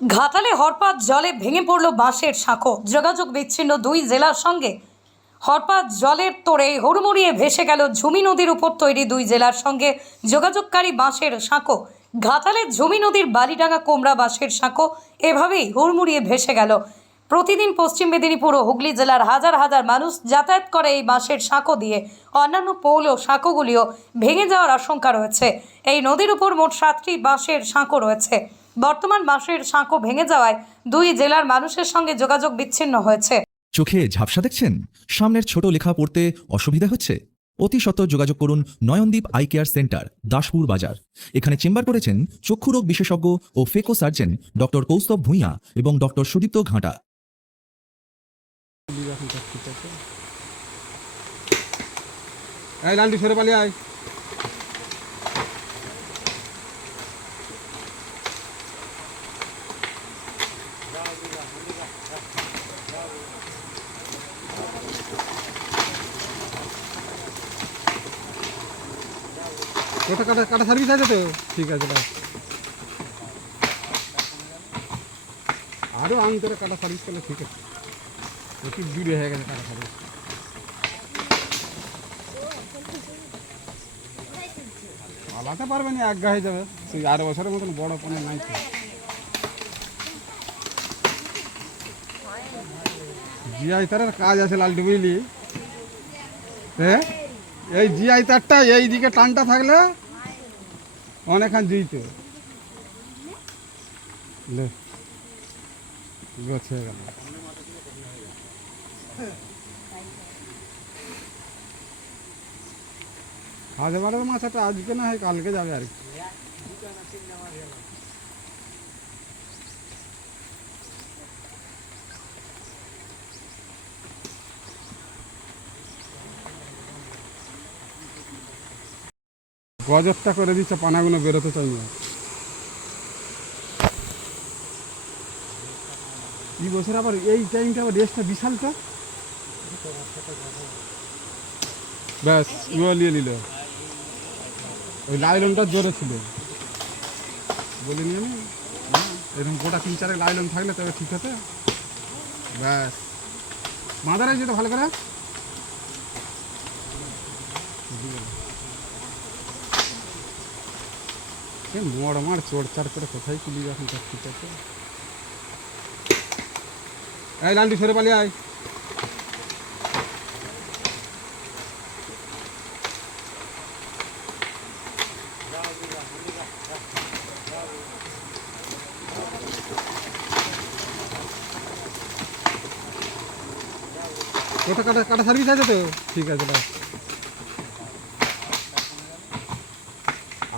ঘাটালে হরপাত জলে ভেঙে পড়ল বাঁশের সাঁকো। যোগাযোগ বিচ্ছিন্ন দুই জেলার সঙ্গে। হরপাত জলের তোড়ে হুড়মুড়িয়ে ভেসে গেল ঝুমি নদীর উপর তৈরি দুই জেলার সঙ্গে। যোগাযোগকারী বাঁশের সাঁকো। ঘাটালের ঝুমি নদীর বালিডাঙ্গা কোমরা বাঁশের সাঁকো। এভাবেই হুড়মুড়িয়ে ভেসে গেল। প্রতিদিন পশ্চিম মেদিনীপুর ও হুগলি জেলার হাজার হাজার মানুষ যাতায়াত করে এই বাঁশের সাঁকো দিয়ে। অন্যান্য পৌল ও সাঁকোগুলিও ভেঙে যাওয়ার আশঙ্কা রয়েছে। এই নদীর উপর মোট সাতটি বাঁশের সাঁকো রয়েছে। বর্তমান বাঁশের সাঁকো ভেঙে যাওয়ায় দুই জেলার মানুষের সঙ্গে যোগাযোগ বিচ্ছিন্ন হয়েছে। চোখে ঝাপসা দেখছেন? সামনের ছোট লেখা পড়তে অসুবিধা হচ্ছে? অতি সত্বর যোগাযোগ করুন Nayandeep eye care centre Daspur বাজার। এখানে চেম্বার করেছেন চক্ষুরোগ বিশেষজ্ঞ ও phaco surgeon doctor Kaustav Bhuiya এবং ডক্টর সুদীপ্ত ঘাটা। লালটি সরে পালিয়ে আয়। ওটা কাটা কাটা সার্ভিস আছে তো ঠিক আছে বাস আরও আন্তরে কাটা সার্ভিস করলে ঠিক আছে একটু দূরে হয়ে গেছে কাটা সার্ভিস পালাতে পারবে না এক হয়ে যাবে সেই আরো বছরের মতন বড় পণ্য নাই তো জিআই তারের কাজ আছে লালটু বুঝলি হ্যাঁ এই জিআই তারটা এই দিকে টানটা থাকলে অনেকখান জুইত। লে, গছে গেল। এবারের মাছটা আজকে না হয় কালকে যাবে আর কি। গজরটা করে দিচ্ছে পানাগুলো বেরোতে চাই না। এই বছর আবার? এই টাইমটা আবার রেসটা বিশালটা? ব্যাস ইয়ে নিয়ে নিল। ওই লাইলনটা জোরে ছিল। বলে নিয়ে নি এরকম গোটা তিন চারেক লাইলন থাকলে তবে ঠিক হতো। ব্যাস। মাদারে যেত ভালো করে? এ মোড় মার চোড় চার করে কোথায় কুলি এখন তার ঠিক আছে এই লালটি সরে পালিয়ে আয় ওটা কাটা কাটা সার্ভিস আছে তো ঠিক আছে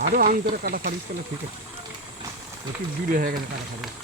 বাস আরও আন্তরে কাটা সার্ভিস করলে ঠিক আছে একটু দূরে হয়ে গেছে কাটা সার্ভিস